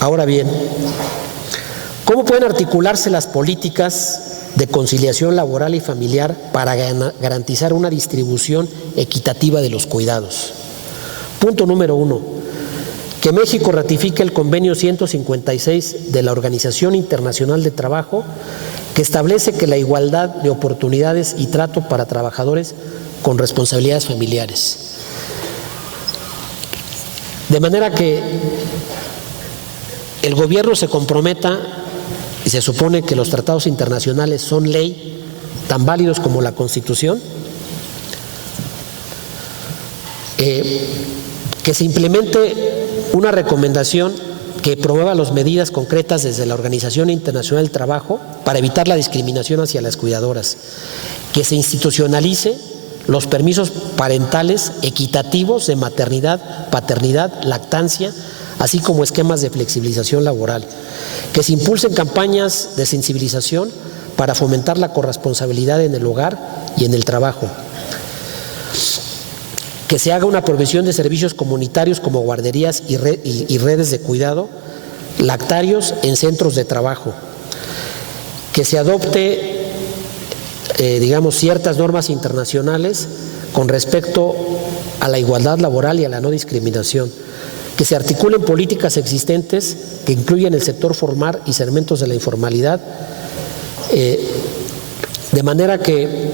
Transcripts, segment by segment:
Ahora bien, ¿cómo pueden articularse las políticas de conciliación laboral y familiar para garantizar una distribución equitativa de los cuidados? Punto número 1, que México ratifique el convenio 156 de la Organización Internacional de Trabajo, que establece que la igualdad de oportunidades y trato para trabajadores con responsabilidades familiares. De manera que el gobierno se comprometa, y se supone que los tratados internacionales son ley, tan válidos como la Constitución, que se implemente una recomendación que promueva las medidas concretas desde la Organización Internacional del Trabajo para evitar la discriminación hacia las cuidadoras, que se institucionalice los permisos parentales equitativos de maternidad, paternidad, lactancia, así como esquemas de flexibilización laboral, que se impulsen campañas de sensibilización para fomentar la corresponsabilidad en el hogar y en el trabajo, que se haga una provisión de servicios comunitarios como guarderías y redes de cuidado, lactarios en centros de trabajo, que se adopte ciertas normas internacionales con respecto a la igualdad laboral y a la no discriminación, que se articulen políticas existentes que incluyan el sector formal y segmentos de la informalidad, de manera que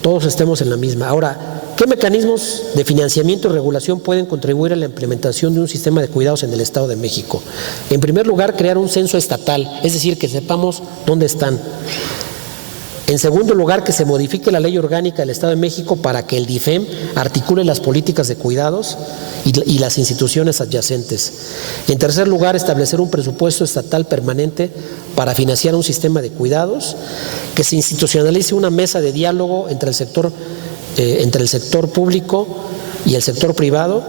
todos estemos en la misma. Ahora, ¿qué mecanismos de financiamiento y regulación pueden contribuir a la implementación de un sistema de cuidados en el Estado de México? En primer lugar, crear un censo estatal, es decir, que sepamos dónde están. En segundo lugar, que se modifique la ley orgánica del Estado de México para que el DIFEM articule las políticas de cuidados y las instituciones adyacentes. En tercer lugar, establecer un presupuesto estatal permanente para financiar un sistema de cuidados, que se institucionalice una mesa de diálogo entre el sector público y el sector privado,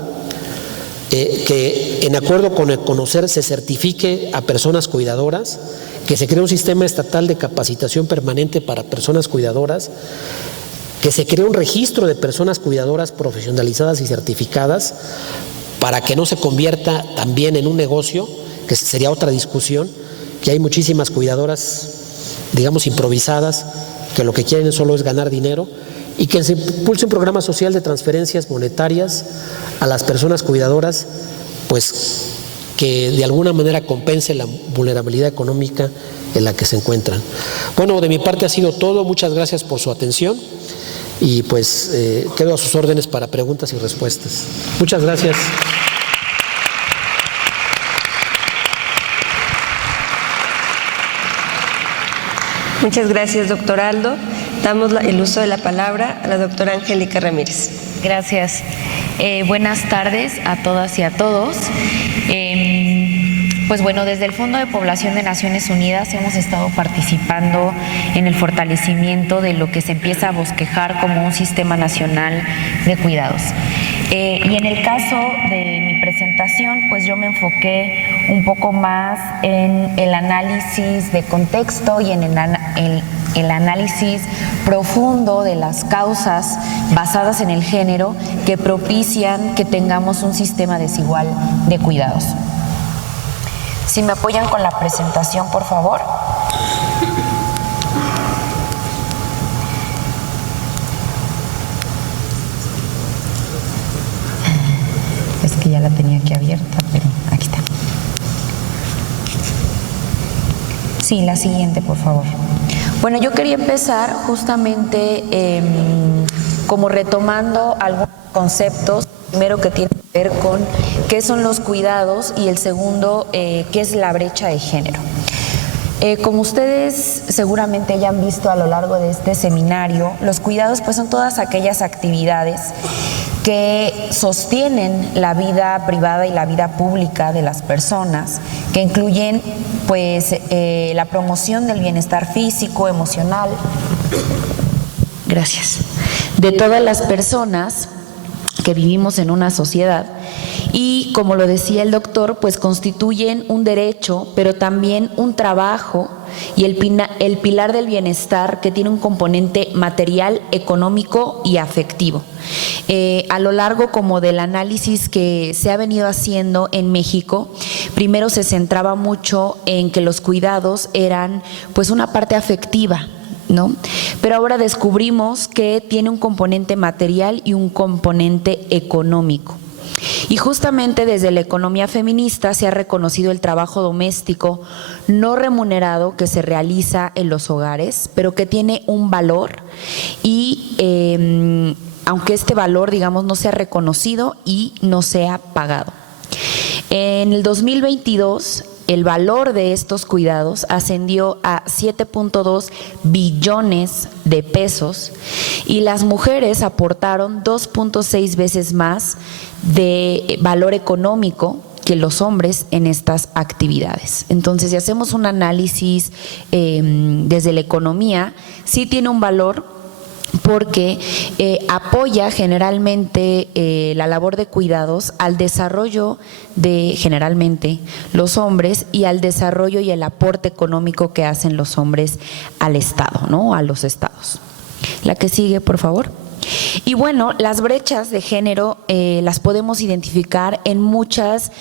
que en acuerdo con el conocer se certifique a personas cuidadoras, que se cree un sistema estatal de capacitación permanente para personas cuidadoras, que se cree un registro de personas cuidadoras profesionalizadas y certificadas para que no se convierta también en un negocio, que sería otra discusión, que hay muchísimas cuidadoras, improvisadas, que lo que quieren solo es ganar dinero, y que se impulse un programa social de transferencias monetarias a las personas cuidadoras, pues que de alguna manera compense la vulnerabilidad económica en la que se encuentran. Bueno, de mi parte ha sido todo. Muchas gracias por su atención y pues quedo a sus órdenes para preguntas y respuestas. Muchas gracias. Muchas gracias, doctor Aldo. Damos el uso de la palabra a la doctora Angélica Ramírez. Gracias. Buenas tardes a todas y a todos. Pues bueno, desde el Fondo de Población de Naciones Unidas hemos estado participando en el fortalecimiento de lo que se empieza a bosquejar como un sistema nacional de cuidados. Y en el caso de mi presentación, pues yo me enfoqué un poco más en el análisis de contexto y en el análisis profundo de las causas basadas en el género que propician que tengamos un sistema desigual de cuidados. Si me apoyan con la presentación, por favor. Es que ya la tenía aquí abierta, pero aquí está. Sí, la siguiente, por favor. Bueno, yo quería empezar justamente como retomando algunos conceptos. Primero, que tiene que ver con qué son los cuidados, y el segundo, qué es la brecha de género. Como ustedes seguramente ya han visto a lo largo de este seminario, los cuidados pues son todas aquellas actividades que sostienen la vida privada y la vida pública de las personas, que incluyen pues la promoción del bienestar físico, emocional, de todas las personas que vivimos en una sociedad, y como lo decía el doctor, pues constituyen un derecho, pero también un trabajo y el pilar del bienestar, que tiene un componente material, económico y afectivo. A lo largo como del análisis que se ha venido haciendo en México, primero se centraba mucho en que los cuidados eran pues una parte afectiva, ¿no? Pero ahora descubrimos que tiene un componente material y un componente económico. Y justamente desde la economía feminista se ha reconocido el trabajo doméstico no remunerado que se realiza en los hogares, pero que tiene un valor y aunque este valor, digamos, no sea reconocido y no sea pagado. En el 2022, el valor de estos cuidados ascendió a 7.2 billones de pesos y las mujeres aportaron 2.6 veces más de valor económico que los hombres en estas actividades. Entonces, si hacemos un análisis desde la economía, sí tiene un valor porque apoya generalmente la labor de cuidados al desarrollo de generalmente los hombres y al desarrollo y el aporte económico que hacen los hombres al Estado, ¿no? A los estados. La que sigue, por favor. Y bueno, las brechas de género las podemos identificar en muchos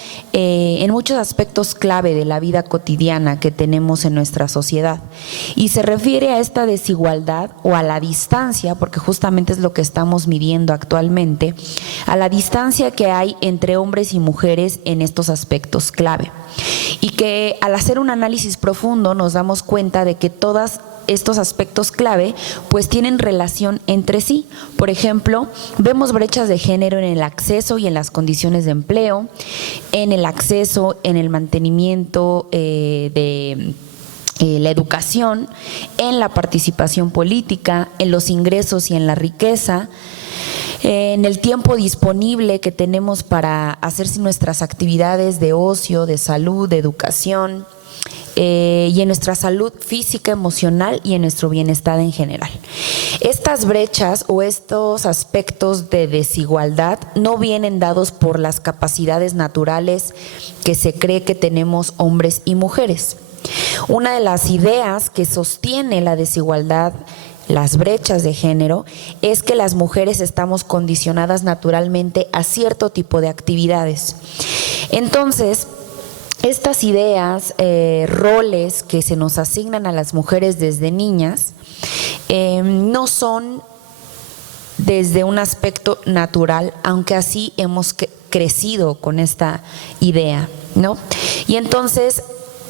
aspectos clave de la vida cotidiana que tenemos en nuestra sociedad. Y se refiere a esta desigualdad o a la distancia, porque justamente es lo que estamos midiendo actualmente, a la distancia que hay entre hombres y mujeres en estos aspectos clave. Y que al hacer un análisis profundo nos damos cuenta de que todas estos aspectos clave pues tienen relación entre sí. Por ejemplo, vemos brechas de género en el acceso y en las condiciones de empleo, en el acceso, en el mantenimiento de la educación, en la participación política, en los ingresos y en la riqueza, en el tiempo disponible que tenemos para hacer nuestras actividades de ocio, de salud, de educación, y en nuestra salud física, emocional y en nuestro bienestar en general. Estas brechas o estos aspectos de desigualdad no vienen dados por las capacidades naturales que se cree que tenemos hombres y mujeres. Una de las ideas que sostiene la desigualdad, las brechas de género, es que las mujeres estamos condicionadas naturalmente a cierto tipo de actividades. Entonces, estas ideas, roles que se nos asignan a las mujeres desde niñas, no son desde un aspecto natural, aunque así hemos crecido con esta idea, ¿no? Y entonces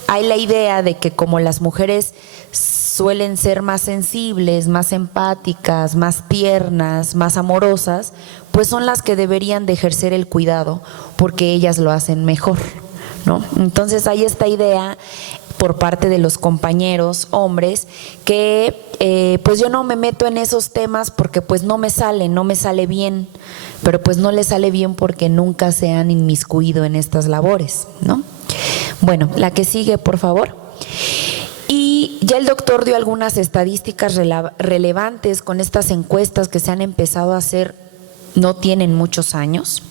hay la idea de que como las mujeres suelen ser más sensibles, más empáticas, más tiernas, más amorosas, pues son las que deberían de ejercer el cuidado, porque ellas lo hacen mejor, ¿no? Entonces hay esta idea por parte de los compañeros hombres que pues yo no me meto en esos temas porque pues no me sale bien, pero pues no les sale bien porque nunca se han inmiscuido en estas labores, ¿no? Bueno, la que sigue, por favor. Y ya el doctor dio algunas estadísticas relevantes con estas encuestas que se han empezado a hacer, no tienen muchos años.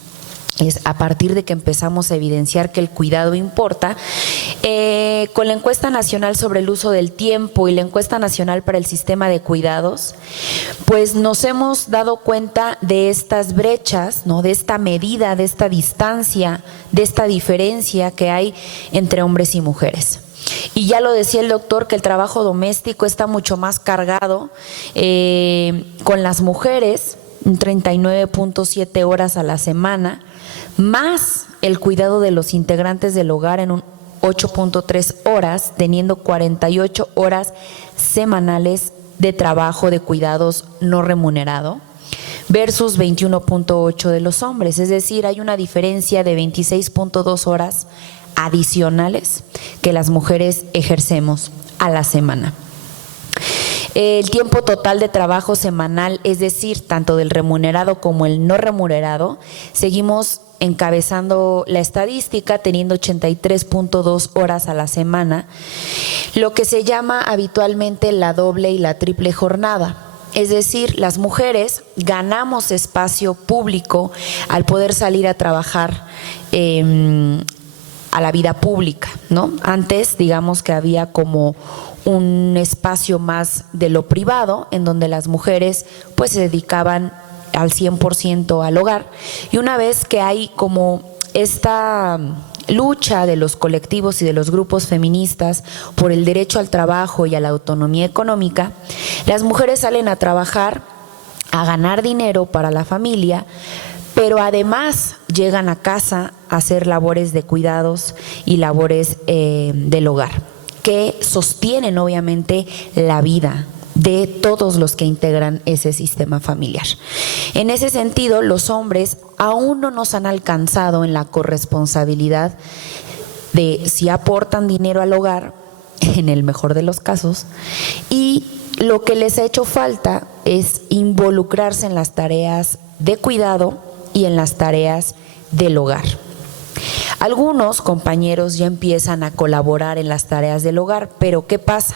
Es a partir de que empezamos a evidenciar que el cuidado importa. Con la encuesta nacional sobre el uso del tiempo y la encuesta nacional para el sistema de cuidados, pues nos hemos dado cuenta de estas brechas, ¿no? De esta medida, de esta distancia, de esta diferencia que hay entre hombres y mujeres. Y ya lo decía el doctor, que el trabajo doméstico está mucho más cargado con las mujeres, 39.7 horas a la semana, más el cuidado de los integrantes del hogar en un 8.3 horas, teniendo 48 horas semanales de trabajo de cuidados no remunerado, versus 21.8 de los hombres. Es decir, hay una diferencia de 26.2 horas adicionales que las mujeres ejercemos a la semana. El tiempo total de trabajo semanal, es decir, tanto del remunerado como el no remunerado, seguimos encabezando la estadística teniendo 83.2 horas a la semana, lo que se llama habitualmente la doble y la triple jornada. Es decir, las mujeres ganamos espacio público al poder salir a trabajar a la vida pública, ¿no? Antes, digamos que había como un espacio más de lo privado, en donde las mujeres pues se dedicaban al 100% al hogar. Y una vez que hay como esta lucha de los colectivos y de los grupos feministas por el derecho al trabajo y a la autonomía económica, las mujeres salen a trabajar, a ganar dinero para la familia, pero además llegan a casa a hacer labores de cuidados y labores del hogar, que sostienen obviamente la vida de todos los que integran ese sistema familiar. En ese sentido, los hombres aún no nos han alcanzado en la corresponsabilidad de si aportan dinero al hogar, en el mejor de los casos, y lo que les ha hecho falta es involucrarse en las tareas de cuidado y en las tareas del hogar. Algunos compañeros ya empiezan a colaborar en las tareas del hogar, pero ¿qué pasa?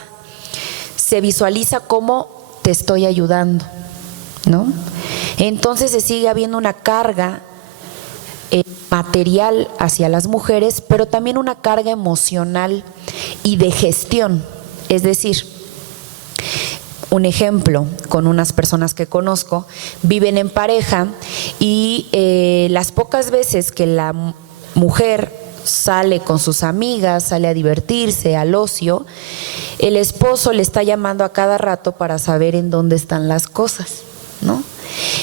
Se visualiza como te estoy ayudando, ¿no? Entonces se sigue habiendo una carga material hacia las mujeres, pero también una carga emocional y de gestión. Es decir, un ejemplo, con unas personas que conozco, viven en pareja y las pocas veces que la mujer sale con sus amigas, sale a divertirse, al ocio, el esposo le está llamando a cada rato para saber en dónde están las cosas, ¿no?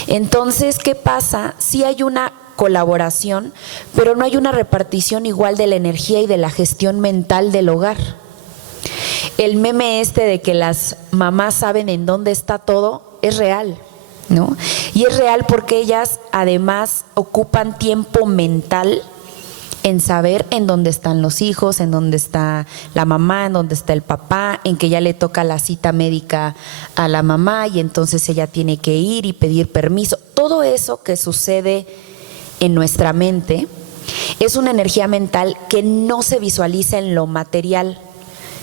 Entonces, ¿qué pasa? Sí hay una colaboración, pero no hay una repartición igual de la energía y de la gestión mental del hogar. El meme de que las mamás saben en dónde está todo es real, ¿no? Y es real porque ellas además ocupan tiempo mental en saber en dónde están los hijos, en dónde está la mamá, en dónde está el papá, en que ya le toca la cita médica a la mamá y entonces ella tiene que ir y pedir permiso. Todo eso que sucede en nuestra mente es una energía mental que no se visualiza en lo material,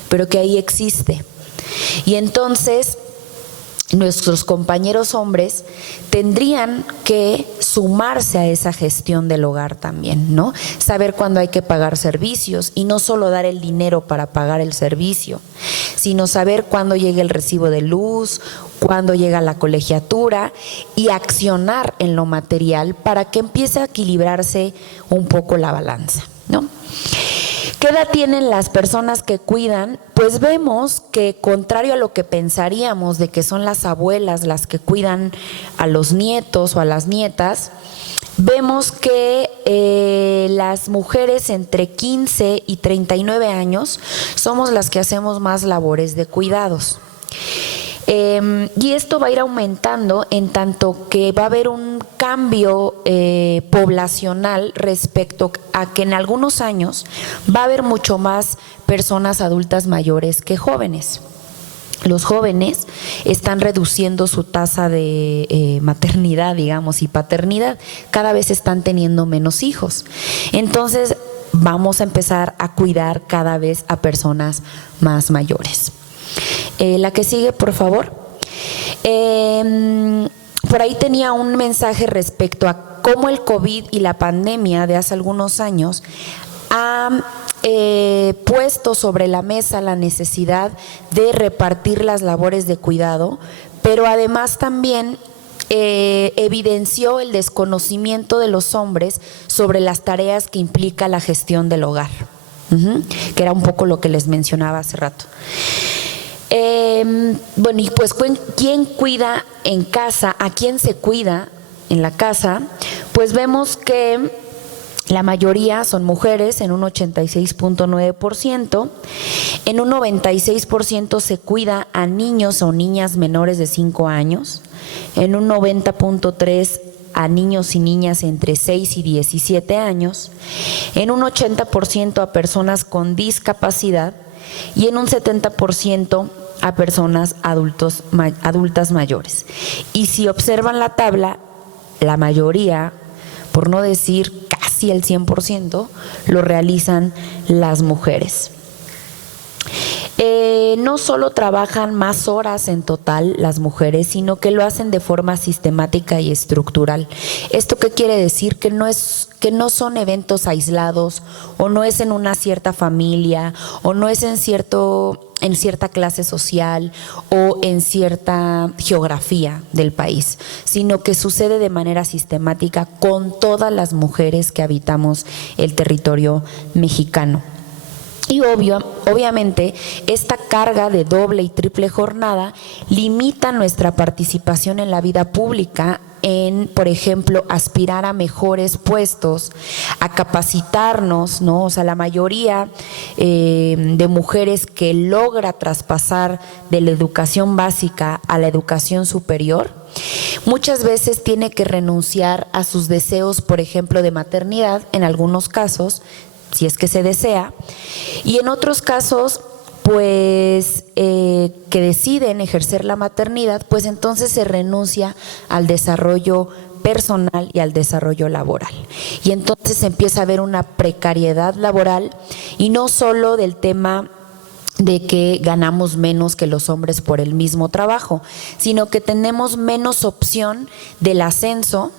pero que ahí existe. Y entonces nuestros compañeros hombres tendrían que sumarse a esa gestión del hogar también, ¿no? Saber cuándo hay que pagar servicios y no solo dar el dinero para pagar el servicio, sino saber cuándo llega el recibo de luz, cuándo llega la colegiatura y accionar en lo material para que empiece a equilibrarse un poco la balanza, ¿no? ¿Qué edad tienen las personas que cuidan? Pues vemos que, contrario a lo que pensaríamos de que son las abuelas las que cuidan a los nietos o a las nietas, vemos que las mujeres entre 15 y 39 años somos las que hacemos más labores de cuidados. Y esto va a ir aumentando en tanto que va a haber un cambio poblacional respecto a que en algunos años va a haber mucho más personas adultas mayores que jóvenes. Los jóvenes están reduciendo su tasa de maternidad, digamos, y paternidad. Cada vez están teniendo menos hijos. Entonces vamos a empezar a cuidar cada vez a personas más mayores. La que sigue, por favor. Por ahí tenía un mensaje respecto a cómo el COVID y la pandemia de hace algunos años ha puesto sobre la mesa la necesidad de repartir las labores de cuidado, pero además también evidenció el desconocimiento de los hombres sobre las tareas que implica la gestión del hogar, que era un poco lo que les mencionaba hace rato. Bueno, y pues ¿quién cuida en casa? ¿A quién se cuida en la casa? Pues vemos que la mayoría son mujeres en un 86.9%, en un 96% se cuida a niños o niñas menores de 5 años, en un 90.3% a niños y niñas entre 6 y 17 años, en un 80% a personas con discapacidad y en un 70% a personas adultas mayores. Y si observan la tabla, la mayoría, por no decir casi el 100%, lo realizan las mujeres. No solo trabajan más horas en total las mujeres, sino que lo hacen de forma sistemática y estructural. ¿Esto qué quiere decir? Que no son eventos aislados, o no es en una cierta familia, o no es en cierta clase social o en cierta geografía del país, sino que sucede de manera sistemática con todas las mujeres que habitamos el territorio mexicano. Y obviamente esta carga de doble y triple jornada limita nuestra participación en la vida pública, en, por ejemplo, aspirar a mejores puestos, a capacitarnos, ¿no? O sea, la mayoría de mujeres que logra traspasar de la educación básica a la educación superior, muchas veces tiene que renunciar a sus deseos, por ejemplo, de maternidad, en algunos casos, si es que se desea, y en otros casos, pues que deciden ejercer la maternidad, pues entonces se renuncia al desarrollo personal y al desarrollo laboral. Y entonces empieza a haber una precariedad laboral, y no solo del tema de que ganamos menos que los hombres por el mismo trabajo, sino que tenemos menos opción del ascenso.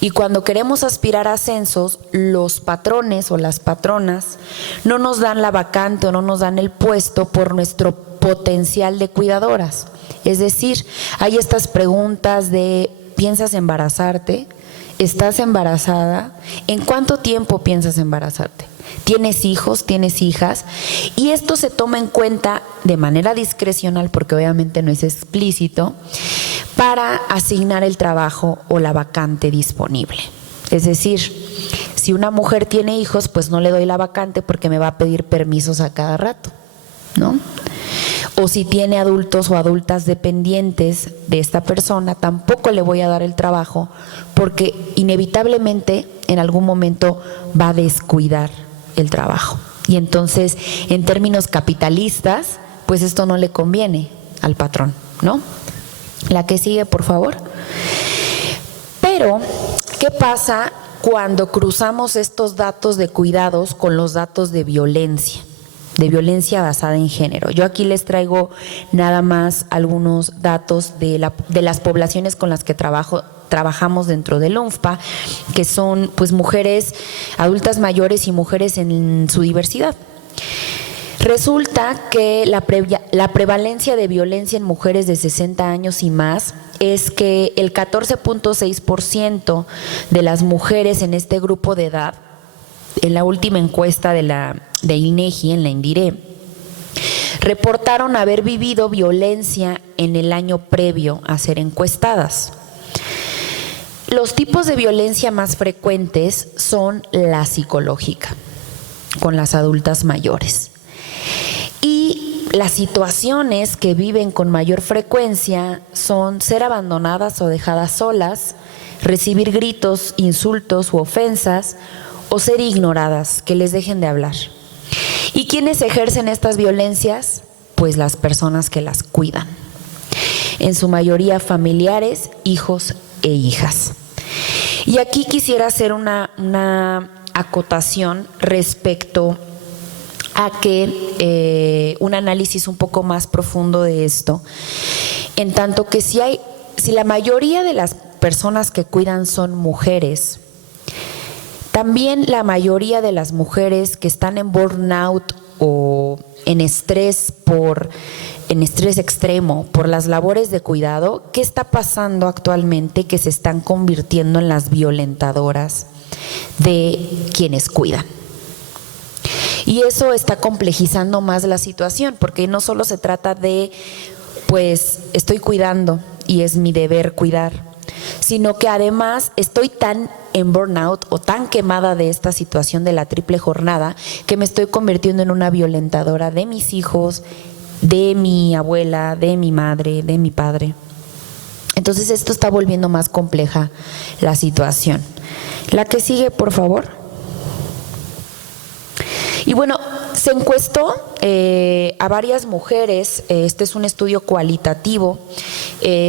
Y cuando queremos aspirar a ascensos, los patrones o las patronas no nos dan la vacante o no nos dan el puesto por nuestro potencial de cuidadoras. Es decir, hay estas preguntas de: ¿piensas embarazarte? ¿Estás embarazada? ¿En cuánto tiempo piensas embarazarte? ¿Tienes hijos? ¿Tienes hijas? Y esto se toma en cuenta de manera discrecional, porque obviamente no es explícito, para asignar el trabajo o la vacante disponible. Es decir, si una mujer tiene hijos, pues no le doy la vacante porque me va a pedir permisos a cada rato, ¿no? O si tiene adultos o adultas dependientes de esta persona, tampoco le voy a dar el trabajo, porque inevitablemente en algún momento va a descuidar el trabajo. Y entonces, en términos capitalistas, pues esto no le conviene al patrón, ¿no? La que sigue, por favor. Pero, ¿qué pasa cuando cruzamos estos datos de cuidados con los datos de violencia basada en género? Yo aquí les traigo nada más algunos datos de las poblaciones con las que trabajamos dentro del UNFPA, que son pues mujeres adultas mayores y mujeres en su diversidad. Resulta que la prevalencia de violencia en mujeres de 60 años y más es que el 14.6% de las mujeres en este grupo de edad, en la última encuesta de INEGI, en la INDIRE, reportaron haber vivido violencia en el año previo a ser encuestadas. Los tipos de violencia más frecuentes son la psicológica, con las adultas mayores. Y las situaciones que viven con mayor frecuencia son ser abandonadas o dejadas solas, recibir gritos, insultos u ofensas, o ser ignoradas, que les dejen de hablar. ¿Y quiénes ejercen estas violencias? Pues las personas que las cuidan. En su mayoría familiares, hijos e hijas. Y aquí quisiera hacer una acotación respecto a que un análisis un poco más profundo de esto, en tanto que si la mayoría de las personas que cuidan son mujeres, también la mayoría de las mujeres que están en burnout o en estrés extremo por las labores de cuidado, ¿qué está pasando actualmente? Que se están convirtiendo en las violentadoras de quienes cuidan. Y eso está complejizando más la situación, porque no solo se trata de, pues, estoy cuidando y es mi deber cuidar, sino que además estoy tan en burnout o tan quemada de esta situación de la triple jornada que me estoy convirtiendo en una violentadora de mis hijos, de mi abuela, de mi madre, de mi padre. Entonces esto está volviendo más compleja la situación. La que sigue, por favor. Y bueno, se encuestó a varias mujeres, este es un estudio cualitativo,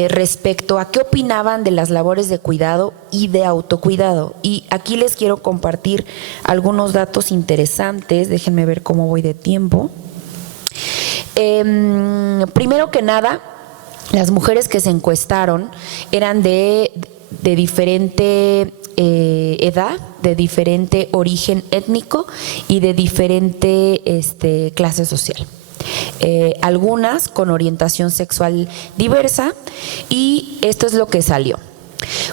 respecto a qué opinaban de las labores de cuidado y de autocuidado. Y aquí les quiero compartir algunos datos interesantes, déjenme ver cómo voy de tiempo. Primero que nada, las mujeres que se encuestaron eran de diferente edad, de diferente origen étnico y de diferente clase social. Algunas con orientación sexual diversa, y esto es lo que salió.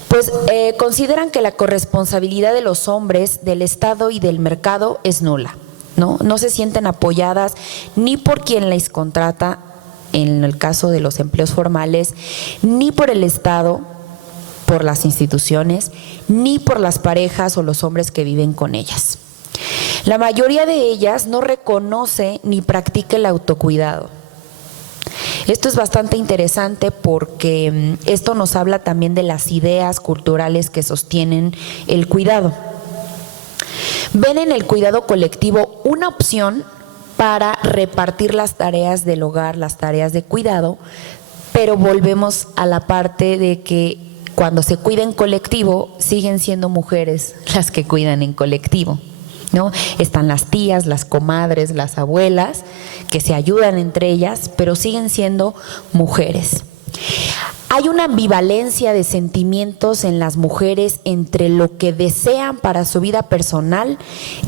Pues consideran que la corresponsabilidad de los hombres, del Estado y del mercado es nula, ¿no? No se sienten apoyadas ni por quien les contrata, en el caso de los empleos formales, ni por el Estado, por las instituciones, ni por las parejas o los hombres que viven con ellas. La mayoría de ellas no reconoce ni practica el autocuidado. Esto es bastante interesante porque esto nos habla también de las ideas culturales que sostienen el cuidado. Ven en el cuidado colectivo una opción para repartir las tareas del hogar, las tareas de cuidado, pero volvemos a la parte de que cuando se cuida en colectivo, siguen siendo mujeres las que cuidan en colectivo, ¿no? Están las tías, las comadres, las abuelas, que se ayudan entre ellas, pero siguen siendo mujeres. Hay una ambivalencia de sentimientos en las mujeres entre lo que desean para su vida personal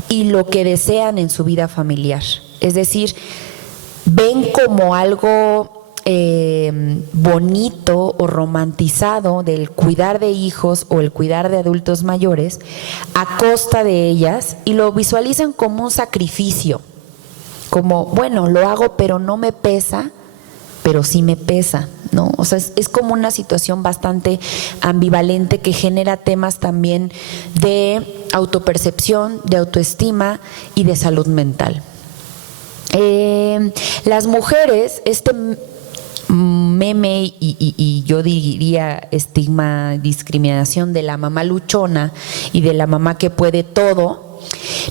y lo que desean en su vida familiar. Es decir, ven como algo bonito o romantizado del cuidar de hijos o el cuidar de adultos mayores a costa de ellas, y lo visualizan como un sacrificio, como, bueno, lo hago pero no me pesa, pero sí me pesa, ¿no? O sea, es como una situación bastante ambivalente que genera temas también de autopercepción, de autoestima y de salud mental. Las mujeres, meme y yo diría estigma, discriminación de la mamá luchona y de la mamá que puede todo,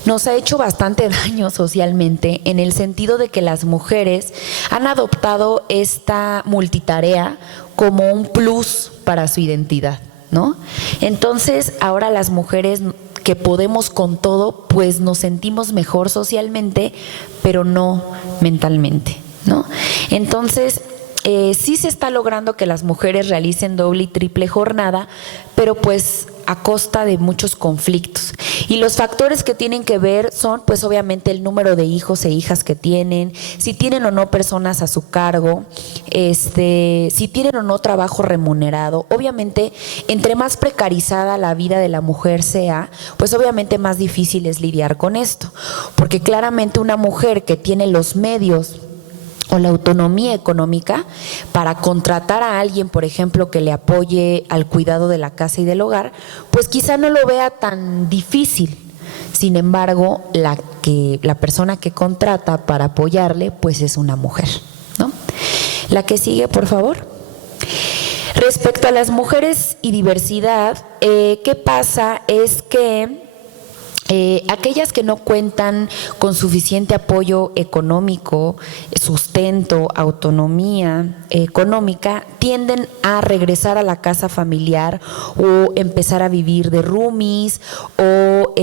nos ha hecho bastante daño socialmente, en el sentido de que las mujeres han adoptado esta multitarea como un plus para su identidad, ¿no? Entonces, ahora las mujeres que podemos con todo, pues nos sentimos mejor socialmente, pero no mentalmente, ¿no? Entonces, sí se está logrando que las mujeres realicen doble y triple jornada, pero pues a costa de muchos conflictos. Y los factores que tienen que ver son, pues obviamente, el número de hijos e hijas que tienen, si tienen o no personas a su cargo, si tienen o no trabajo remunerado. Obviamente, entre más precarizada la vida de la mujer sea, pues obviamente más difícil es lidiar con esto, porque claramente una mujer que tiene los medios o la autonomía económica para contratar a alguien, por ejemplo, que le apoye al cuidado de la casa y del hogar, pues quizá no lo vea tan difícil. Sin embargo, la persona que contrata para apoyarle, pues es una mujer, ¿no? La que sigue, por favor. Respecto a las mujeres y diversidad, ¿qué pasa? Es que aquellas que no cuentan con suficiente apoyo económico, sustento, autonomía económica, tienden a regresar a la casa familiar o empezar a vivir de roomies, o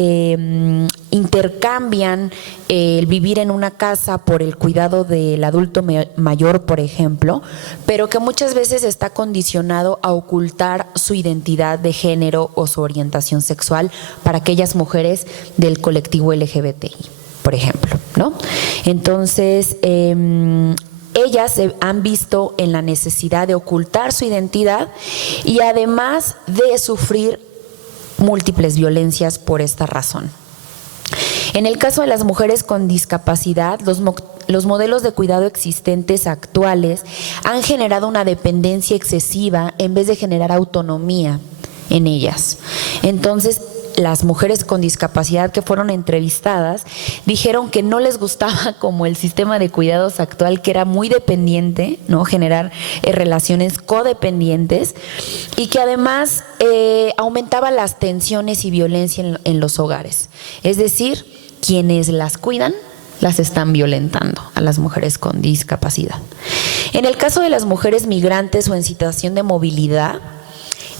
intercambian el vivir en una casa por el cuidado del adulto mayor, por ejemplo, pero que muchas veces está condicionado a ocultar su identidad de género o su orientación sexual para aquellas mujeres del colectivo LGBTI, por ejemplo, ¿no? Entonces, ellas se han visto en la necesidad de ocultar su identidad y además de sufrir múltiples violencias por esta razón. En el caso de las mujeres con discapacidad, los modelos de cuidado existentes actuales han generado una dependencia excesiva en vez de generar autonomía en ellas. Entonces, las mujeres con discapacidad que fueron entrevistadas dijeron que no les gustaba como el sistema de cuidados actual, que era muy dependiente, ¿no? Generar relaciones codependientes, y que además aumentaba las tensiones y violencia en los hogares. Es decir, quienes las cuidan las están violentando a las mujeres con discapacidad. En el caso de las mujeres migrantes o en situación de movilidad,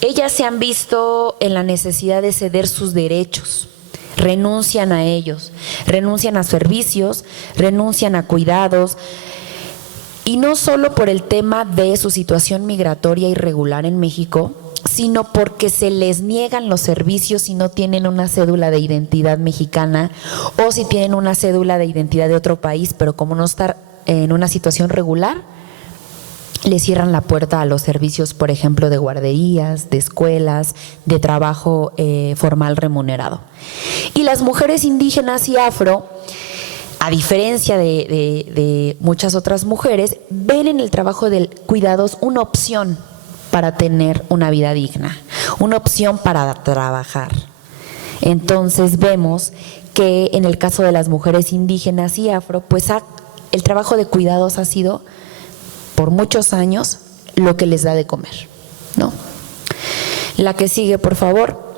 ellas se han visto en la necesidad de ceder sus derechos, renuncian a ellos, renuncian a servicios, renuncian a cuidados, Y no solo por el tema de su situación migratoria irregular en México, sino porque se les niegan los servicios si no tienen una cédula de identidad mexicana o si tienen una cédula de identidad de otro país, pero como no están en una situación regular, le cierran la puerta a los servicios, por ejemplo, de guarderías, de escuelas, de trabajo formal remunerado. Y las mujeres indígenas y afro, a diferencia de muchas otras mujeres, ven en el trabajo de cuidados una opción para tener una vida digna, una opción para trabajar. Entonces vemos que en el caso de las mujeres indígenas y afro, pues el trabajo de cuidados ha sido por muchos años lo que les da de comer, ¿no? La que sigue, por favor.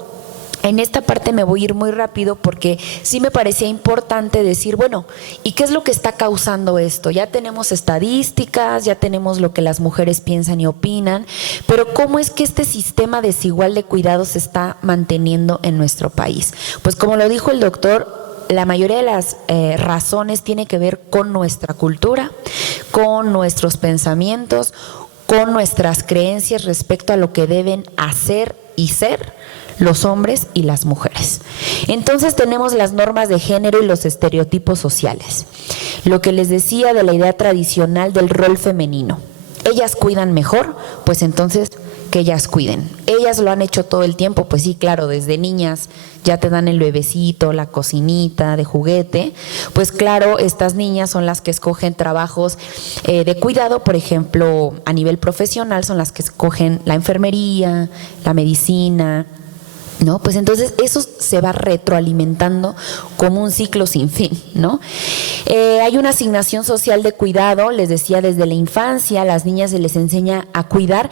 En esta parte me voy a ir muy rápido porque sí me parecía importante decir, bueno, ¿y qué es lo que está causando esto? Ya tenemos estadísticas, ya tenemos lo que las mujeres piensan y opinan, pero ¿cómo es que este sistema desigual de cuidados se está manteniendo en nuestro país? Pues como lo dijo el doctor, la mayoría de las razones tiene que ver con nuestra cultura, con nuestros pensamientos, con nuestras creencias respecto a lo que deben hacer y ser los hombres y las mujeres. Entonces tenemos las normas de género y los estereotipos sociales. Lo que les decía de la idea tradicional del rol femenino. Ellas cuidan mejor, pues entonces que ellas cuiden. Ellas lo han hecho todo el tiempo, pues sí, claro, desde niñas ya te dan el bebecito, la cocinita de juguete, pues claro, estas niñas son las que escogen trabajos de cuidado, por ejemplo, a nivel profesional son las que escogen la enfermería, la medicina, ¿no? Pues entonces eso se va retroalimentando como un ciclo sin fin, ¿no? Hay una asignación social de cuidado, les decía, desde la infancia a las niñas se les enseña a cuidar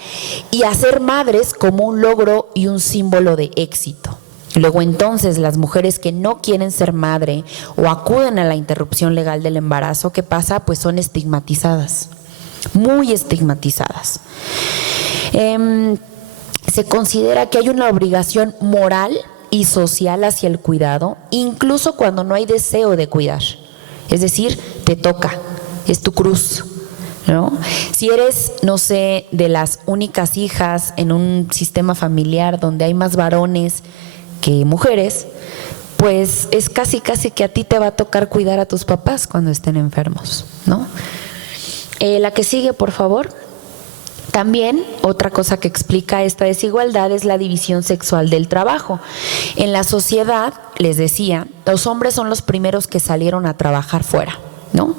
y a ser madres como un logro y un símbolo de éxito. Luego entonces las mujeres que no quieren ser madre o acuden a la interrupción legal del embarazo, ¿qué pasa? Pues son estigmatizadas, muy estigmatizadas. Se considera que hay una obligación moral y social hacia el cuidado, incluso cuando no hay deseo de cuidar. Es decir, te toca, es tu cruz, ¿no? Si eres, no sé, de las únicas hijas en un sistema familiar donde hay más varones que mujeres, pues es casi que a ti te va a tocar cuidar a tus papás cuando estén enfermos, ¿no? La que sigue, por favor. También otra cosa que explica esta desigualdad es la división sexual del trabajo. En la sociedad, les decía, los hombres son los primeros que salieron a trabajar fuera, ¿no?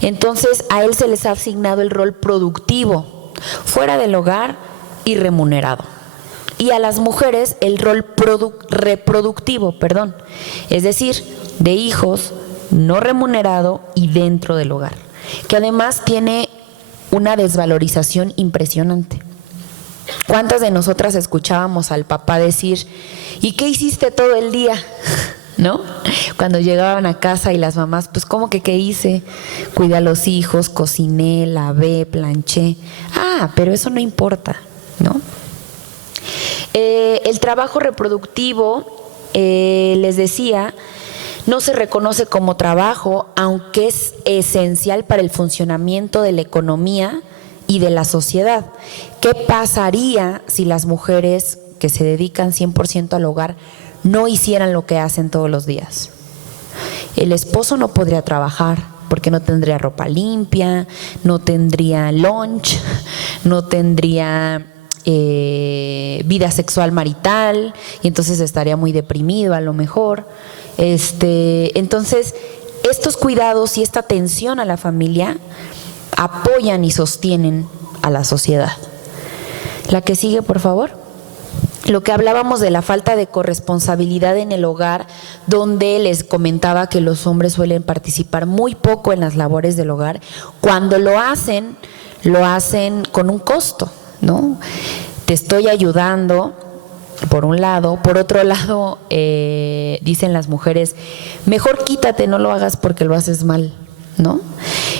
Entonces a él se les ha asignado el rol productivo, fuera del hogar y remunerado. Y a las mujeres el rol reproductivo, es decir, de hijos, no remunerado y dentro del hogar, que además tiene una desvalorización impresionante. ¿Cuántas de nosotras escuchábamos al papá decir, ¿y qué hiciste todo el día? ¿No? Cuando llegaban a casa y las mamás, pues ¿cómo que qué hice? Cuidé a los hijos, cociné, lavé, planché. Pero eso no importa, ¿no? El trabajo reproductivo, les decía, no se reconoce como trabajo, aunque es esencial para el funcionamiento de la economía y de la sociedad. ¿Qué pasaría si las mujeres que se dedican 100% al hogar no hicieran lo que hacen todos los días? El esposo no podría trabajar porque no tendría ropa limpia, no tendría lunch, no tendría vida sexual marital y entonces estaría muy deprimido a lo mejor. Entonces, estos cuidados y esta atención a la familia apoyan y sostienen a la sociedad. La que sigue, por favor. Lo que hablábamos de la falta de corresponsabilidad en el hogar, donde les comentaba que los hombres suelen participar muy poco en las labores del hogar. Cuando lo hacen con un costo, ¿no? Te estoy ayudando, por un lado. Por otro lado, dicen las mujeres, mejor quítate, no lo hagas porque lo haces mal, ¿no?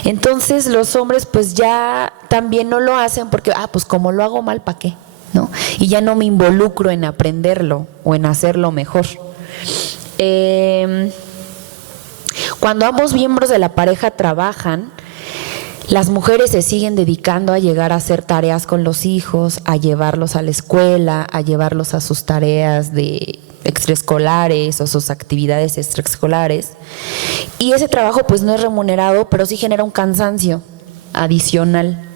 Entonces los hombres pues ya también no lo hacen porque, pues como lo hago mal, ¿para qué? ¿No? Y ya no me involucro en aprenderlo o en hacerlo mejor. Cuando ambos miembros de la pareja trabajan, Las mujeres se siguen dedicando a llegar a hacer tareas con los hijos, a llevarlos a la escuela, a llevarlos a sus tareas de extraescolares o sus actividades extraescolares. Y ese trabajo pues no es remunerado, pero sí genera un cansancio adicional.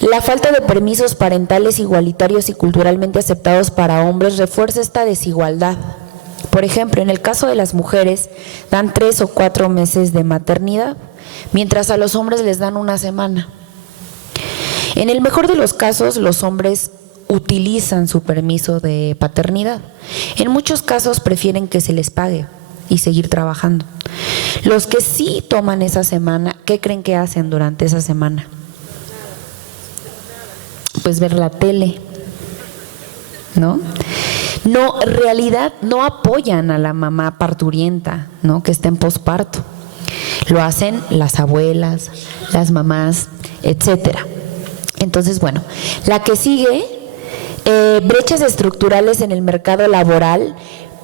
La falta de permisos parentales igualitarios y culturalmente aceptados para hombres refuerza esta desigualdad. Por ejemplo, en el caso de las mujeres dan 3 o 4 meses de maternidad, mientras a los hombres les dan 1 semana. En el mejor de los casos, los hombres utilizan su permiso de paternidad. En muchos casos prefieren que se les pague y seguir trabajando. Los que sí toman esa semana, ¿qué creen que hacen durante esa semana? Pues ver la tele, ¿no? No, en realidad no apoyan a la mamá parturienta, ¿no?, que está en posparto. Lo hacen las abuelas, las mamás, etcétera. Entonces, bueno, la que sigue, brechas estructurales en el mercado laboral.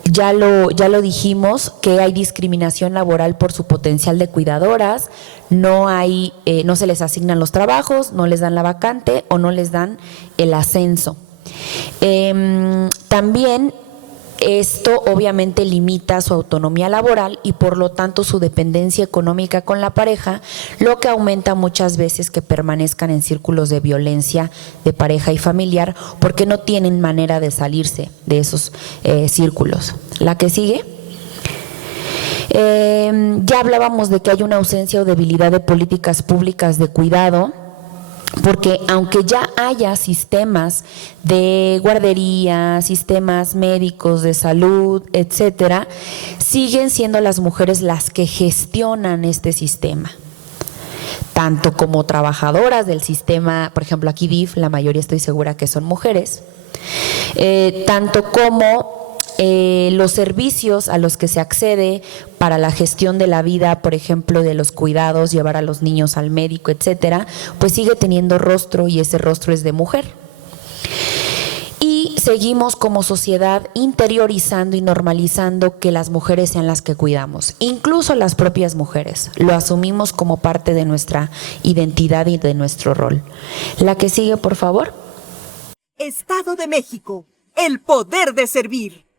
Ya lo dijimos, que hay discriminación laboral por su potencial de cuidadoras, no se les asignan los trabajos, no les dan la vacante o no les dan el ascenso. También esto obviamente limita su autonomía laboral y por lo tanto su dependencia económica con la pareja, lo que aumenta muchas veces que permanezcan en círculos de violencia de pareja y familiar porque no tienen manera de salirse de esos círculos. La que sigue. Ya hablábamos de que hay una ausencia o debilidad de políticas públicas de cuidado, porque aunque ya haya sistemas de guardería, sistemas médicos de salud, etcétera, siguen siendo las mujeres las que gestionan este sistema. Tanto como trabajadoras del sistema, por ejemplo aquí DIF, la mayoría estoy segura que son mujeres, tanto como los servicios a los que se accede para la gestión de la vida, por ejemplo, de los cuidados, llevar a los niños al médico, etcétera, pues sigue teniendo rostro y ese rostro es de mujer. Y seguimos como sociedad interiorizando y normalizando que las mujeres sean las que cuidamos, incluso las propias mujeres. Lo asumimos como parte de nuestra identidad y de nuestro rol. La que sigue, por favor. Estado de México, el poder de servir.